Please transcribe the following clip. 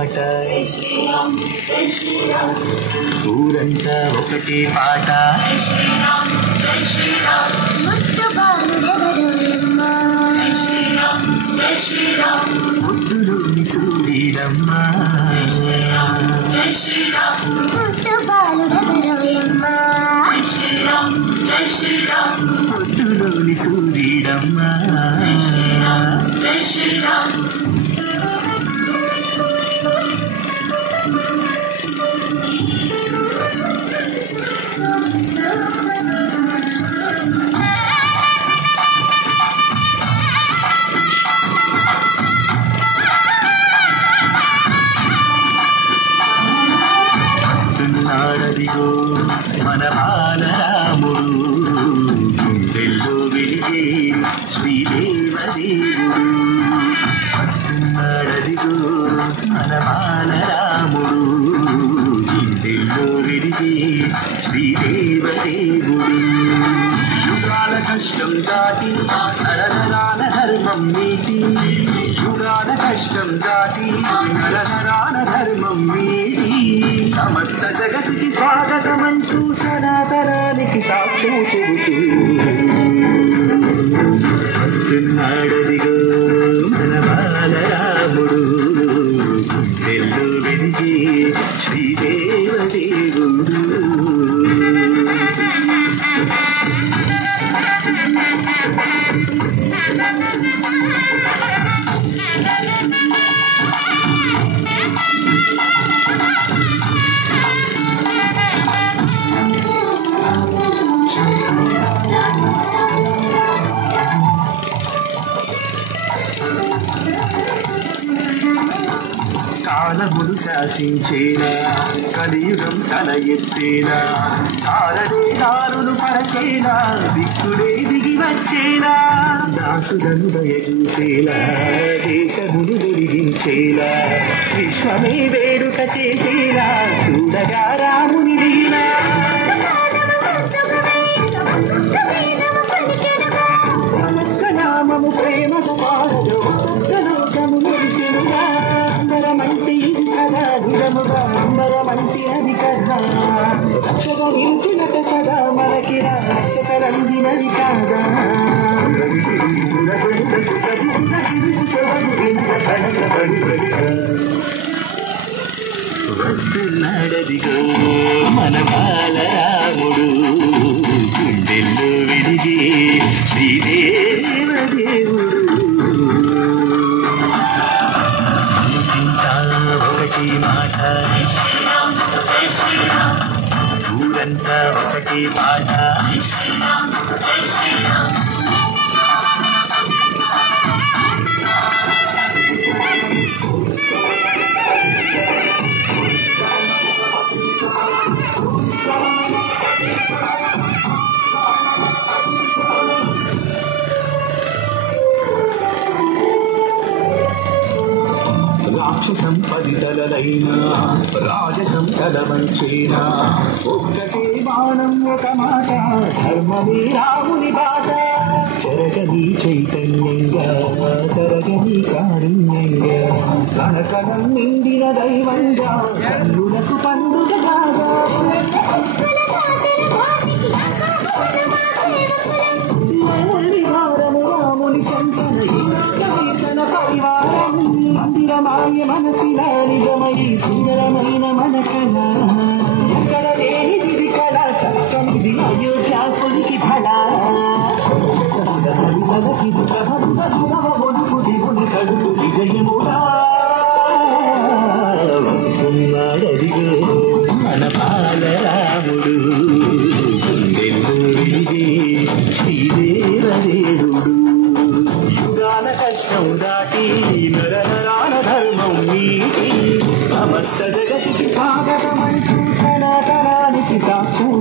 మాట ఊరంతా ఒకటే పాట ముద్దులోని సూర్యుడమ్మా ముద్దులోని సూర్యుడమ్మా వస్తున్నాడదిగో మన బాలరాముడు గుండెల్లో వెలిగే శ్రీదేవదేవుడు వస్తున్నాడదిగో మన బాలరాముడు గుండెల్లో వెలిగే శ్రీదేవదేవుడు యుగాల కష్టం దాటి నరనరాన ధర్మం నీటి యుగాల కష్టం దాటి నరనరాన ధర్మం నీటి సమస్త జగతికి స్వాగతమంటూ సనాతనానికి సాక్ష్యం చెబుతూ వస్తున్నాడదిగో మన బాలరాముడు గుండెల్లో వెలిగే శ్రీదేవదేవుడు కాలములు శాసించేనా కలియుగం తల ఎత్తేనా కారడే దారులు పరచేనా దిక్కుడే దిగి వచ్చేనా దాసులను దయచూసేలా దేశములు వెలిగించేలా విశ్వమే వేడుక చేసేలా చూడగా రాముని లీలా నామము ప్రేమకు పాడదు లోకము మురిసెనుగా అందరమంటే ఇది కదా నిజముగా అందరమంటే అది కదా రక్షక నిలిచినట సదా మనకి రక్షకరందినది కాదా వస్తున్నాడదిగో మన బాలరాముడు గుండెల్లో వెలిగే శ్రీదేవదేవుడు ఒకటి మాట ఊరంతా ఒకటి పాట రాక్షసం పరితలైనా రాజసం తలవంచేనా ఒక్కటే బాణం ఒక మాట ధర్మమే రాముని బాట చెరగని చైతన్యంగా తరగని కారుణ్యంగా కనకనం నిండిన దైవంగా కన్నులకు పండుగగా రాముని చంతన పరివారం మందిరమాయ మనసిలా నిజమై సుందరమైన మన కళ ఎక్కడ లేనిది కళ చక్కనిది అయోధ్యాకునికి ఫల దేవుని కడుపు విజయముడా వస్తున్నాడదిగో మన బాలరాముడు గుండెల్లో వెలిగే శ్రీదేవదేవుడు యుగాల కష్టం దాటి నరనరాన ధర్మం నీటి సమస్త జగతికి స్వాగతమంటూ సనాతనానికి సాక్ష్యం